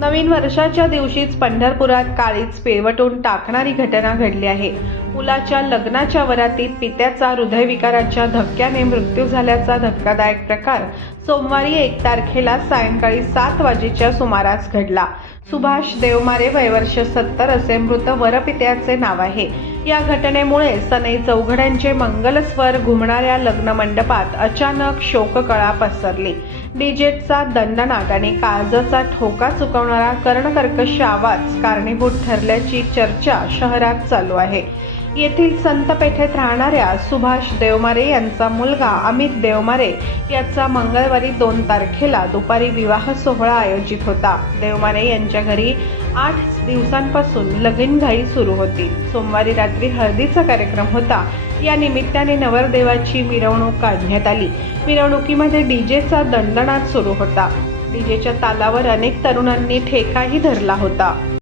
नवीन वर्षाच्या दिवशीच पंढरपुरात काळीच पिळवटून टाकणारी घटना घडली आहे. मुलाच्या लग्नाच्या वरातीत पित्याचा हृदयविकाराच्या धक्क्याने मृत्यू झाल्याचा धक्कादायक प्रकार सोमवारी एक तारखेला सायंकाळी सात वाजेच्या सुमारास घडला. सुभाष देवमारे वयवर्ष सत्तर असे मृत वरपित्याचे नाव आहे. या घटनेमुळे सनई चौघड्यांचे मंगलस्वर घुमणाऱ्या लग्न मंडपात अचानक शोककळा पसरली. डीजेचा दंडनाट आणि काळजाचा ठोका चुकवणारा कर्णकर्कश आवाज कारणीभूत ठरल्याची चर्चा शहरात चालू आहे. येथील संत पेठेत राहणाऱ्या सुभाष देवमारे यांचा मुलगा अमित देवमारे याचा मंगळवारी दोन तारखेला दुपारी विवाह सोहळा आयोजित होता. देवमारे यांच्या घरी आठ दिवसांपासून लगीनघाई सुरू होती. सोमवारी रात्री हळदीचा कार्यक्रम होता. या निमित्ताने नवरदेवाची मिरवणूक काढण्यात आली. मिरवणुकीमध्ये डीजेचा दणदणात सुरू होता. डीजेच्या तालावर अनेक तरुणांनी ठेकाही धरला होता.